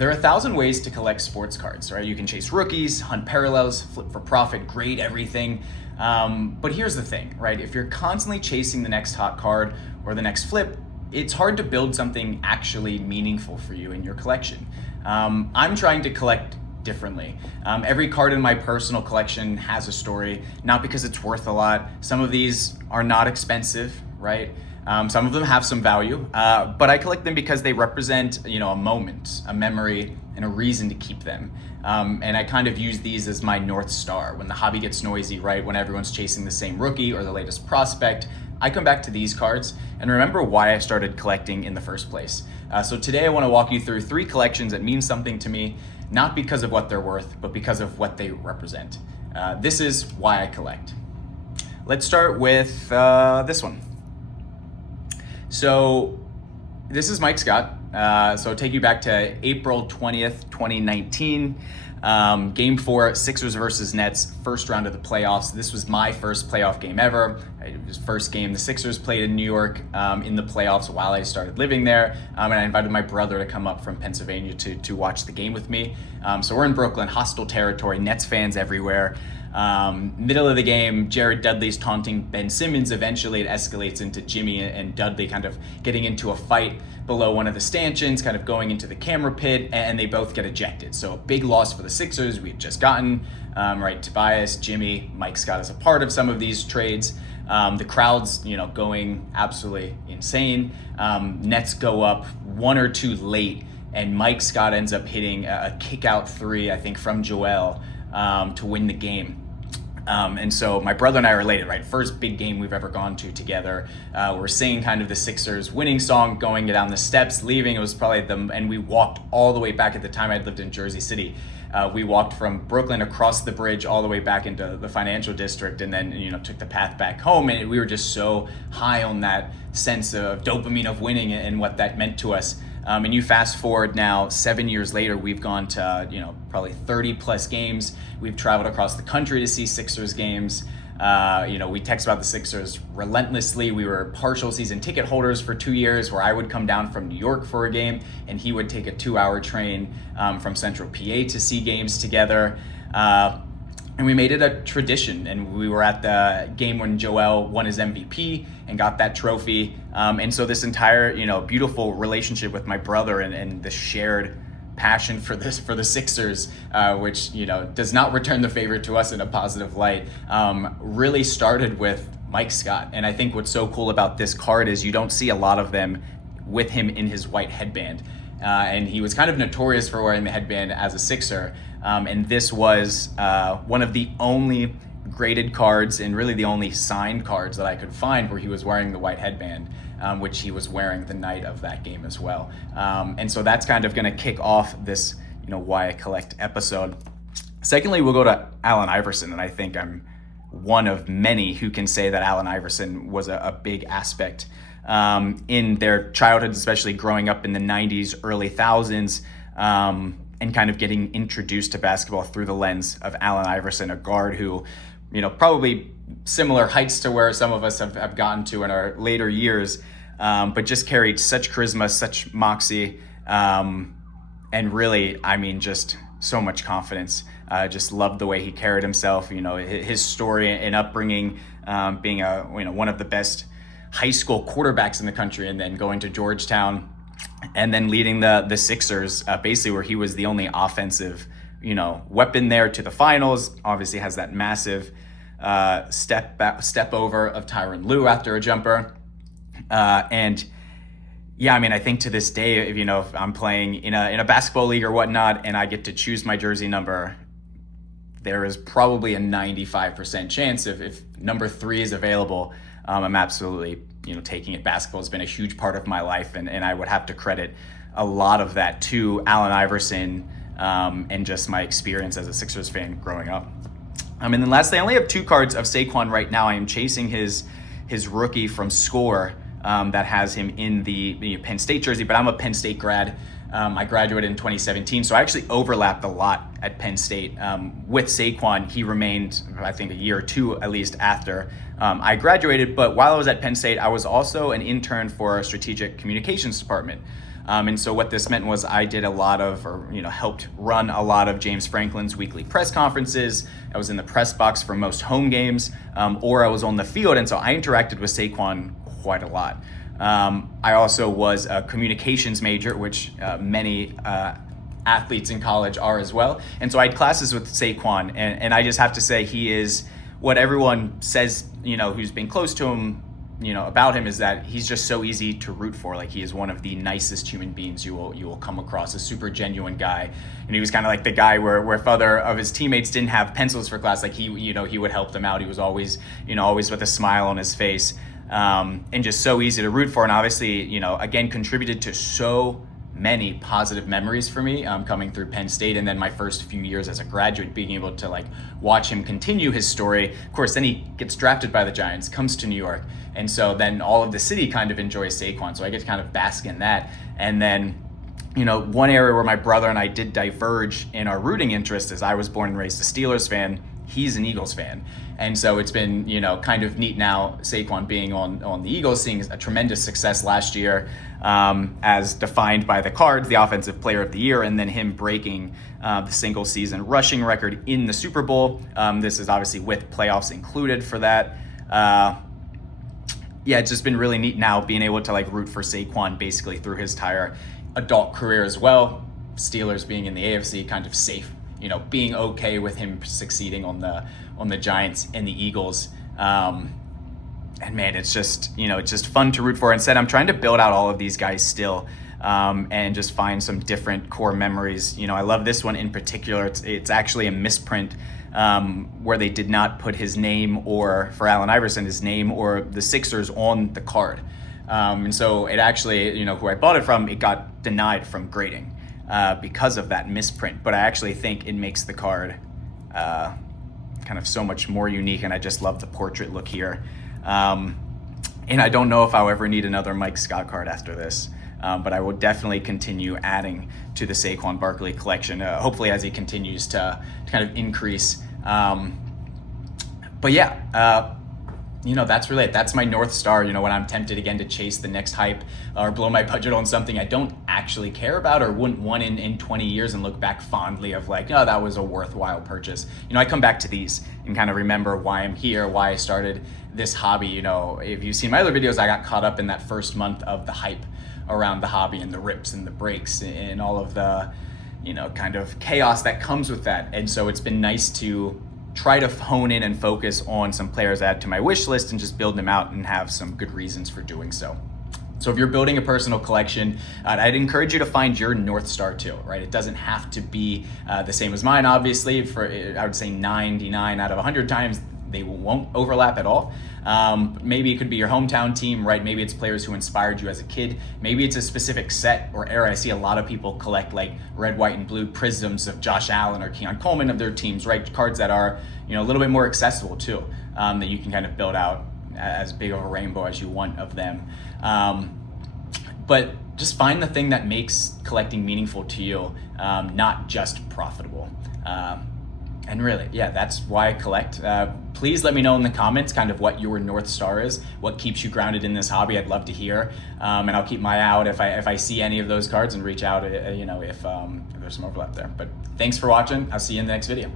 There are 1,000 ways to collect sports cards, right? You can chase rookies, hunt parallels, flip for profit, grade everything. But here's the thing, right? If you're constantly chasing the next hot card or the next flip, it's hard to build something actually meaningful for you in your collection. I'm trying to collect differently. Every card in my personal collection has a story, not because it's worth a lot. Some of these are not expensive, right? Some of them have some value, but I collect them because they represent, a moment, a memory, and a reason to keep them. And I kind of use these as my North Star. When the hobby gets noisy, right? When everyone's chasing the same rookie or the latest prospect, I come back to these cards and remember why I started collecting in the first place. So today I want to walk you through 3 collections that mean something to me, not because of what they're worth, but because of what they represent. This is why I collect. Let's start with this one. So this is Mike Scott. So I'll take you back to April 20th, 2019. Game 4, Sixers versus Nets, first round of the playoffs. This was my first playoff game ever. It was first game the Sixers played in New York in the playoffs while I started living there. And I invited my brother to come up from Pennsylvania to watch the game with me. So we're in Brooklyn, hostile territory, Nets fans everywhere. Middle of the game, Jared Dudley's taunting Ben Simmons. Eventually it escalates into Jimmy and Dudley kind of getting into a fight below one of the stanchions, kind of going into the camera pit, and they both get ejected. So a big loss for the Sixers. We had just gotten, Tobias, Jimmy, Mike Scott is a part of some of these trades. The crowd's, going absolutely insane. Nets go up 1 or 2 late, and Mike Scott ends up hitting a kick-out 3, I think, from Joel to win the game. And so my brother and I are related, right? First big game we've ever gone to together. We're singing kind of the Sixers winning song, going down the steps, leaving. It was probably and we walked all the way back. At the time I'd lived in Jersey City. We walked from Brooklyn across the bridge all the way back into the financial district, and then, took the path back home. And we were just so high on that sense of dopamine of winning and what that meant to us. And you fast forward now, 7 years later, we've gone to, probably 30 plus games. We've traveled across the country to see Sixers games. We text about the Sixers relentlessly. We were partial season ticket holders for 2 years, where I would come down from New York for a game and he would take a 2-hour train from Central PA to see games together. And we made it a tradition, and we were at the game when Joel won his MVP and got that trophy. And so this entire, beautiful relationship with my brother and the shared passion for the Sixers, which, does not return the favor to us in a positive light, really started with Mike Scott. And I think what's so cool about this card is you don't see a lot of them with him in his white headband. And he was kind of notorious for wearing the headband as a Sixer. And this was one of the only graded cards and really the only signed cards that I could find where he was wearing the white headband, which he was wearing the night of that game as well. And so that's kind of going to kick off this, why I collect episode. Secondly, we'll go to Allen Iverson, and I think I'm one of many who can say that Allen Iverson was a big aspect in their childhoods, especially growing up in the 90s, early thousands, and kind of getting introduced to basketball through the lens of Allen Iverson, a guard who, probably similar heights to where some of us have gotten to in our later years, but just carried such charisma, such moxie, and really, just so much confidence. Just loved the way he carried himself, his story and upbringing, being one of the best high school quarterbacks in the country, and then going to Georgetown and then leading the Sixers, basically where he was the only offensive, weapon there to the finals. Obviously has that massive step over of Tyronn Lue after a jumper. I think to this day, if I'm playing in a basketball league or whatnot, and I get to choose my jersey number, there is probably a 95% chance if number 3 is available, I'm absolutely, taking it. Basketball has been a huge part of my life, and I would have to credit a lot of that to Allen Iverson, and just my experience as a Sixers fan growing up. And then lastly, I only have 2 cards of Saquon right now. I am chasing his rookie from Score, that has him in the Penn State jersey, but I'm a Penn State grad. I graduated in 2017, so I actually overlapped a lot at Penn State. With Saquon, he remained, I think, a year or 2 at least after I graduated. But while I was at Penn State, I was also an intern for a strategic communications department. And so what this meant was I did a lot of, or helped run a lot of James Franklin's weekly press conferences. I was in the press box for most home games, or I was on the field, and so I interacted with Saquon quite a lot. I also was a communications major, which many athletes in college are as well. And so I had classes with Saquon, and I just have to say he is what everyone says, who's been close to him, about him, is that he's just so easy to root for. Like, he is one of the nicest human beings you will come across, a super genuine guy. And he was kind of like the guy where if other of his teammates didn't have pencils for class, like he would help them out. He was always, always with a smile on his face, and just so easy to root for. And obviously, again, contributed to so many positive memories for me coming through Penn State, and then my first few years as a graduate, being able to watch him continue his story. Of course, then he gets drafted by the Giants, comes to New York, and so then all of the city kind of enjoys Saquon, so I get to kind of bask in that. And then one area where my brother and I did diverge in our rooting interest is I was born and raised a Steelers fan. He's an Eagles fan. And so it's been, kind of neat now, Saquon being on the Eagles, seeing a tremendous success last year, as defined by the Cards, the Offensive Player of the Year, and then him breaking the single season rushing record in the Super Bowl. This is obviously with playoffs included for that. It's just been really neat now being able to root for Saquon basically through his entire adult career as well. Steelers being in the AFC, kind of safe, being okay with him succeeding on the Giants and the Eagles. And man, it's just, it's just fun to root for. Instead, I'm trying to build out all of these guys still, and just find some different core memories. I love this one in particular. It's actually a misprint, where they did not put his name, or for Allen Iverson, his name or the Sixers on the card. And so it actually, who I bought it from, it got denied from grading because of that misprint. But I actually think it makes the card kind of so much more unique, and I just love the portrait look here. And I don't know if I'll ever need another Mike Scott card after this, but I will definitely continue adding to the Saquon Barkley collection, hopefully as he continues to kind of increase. But yeah, that's really it. That's my North Star, when I'm tempted again to chase the next hype or blow my budget on something I don't actually care about or wouldn't want in 20 years and look back fondly of that was a worthwhile purchase. I come back to these and kind of remember why I'm here, why I started this hobby. If you've seen my other videos, I got caught up in that first month of the hype around the hobby and the rips and the breaks and all of the, kind of chaos that comes with that. And so it's been nice to try to hone in and focus on some players add to my wish list and just build them out and have some good reasons for doing so. So if you're building a personal collection, I'd encourage you to find your North Star too, right? It doesn't have to be the same as mine, obviously. I would say 99 out of 100 times, they won't overlap at all. Maybe it could be your hometown team, right? Maybe it's players who inspired you as a kid. Maybe it's a specific set or era. I see a lot of people collect red, white, and blue prisms of Josh Allen or Keon Coleman of their teams, right? Cards that are, a little bit more accessible too, that you can kind of build out as big of a rainbow as you want of them. But just find the thing that makes collecting meaningful to you, not just profitable. And really, that's why I collect. Please let me know in the comments kind of what your North Star is, what keeps you grounded in this hobby. I'd love to hear, and I'll keep my eye out if I see any of those cards and reach out, if there's some overlap there. But thanks for watching. I'll see you in the next video.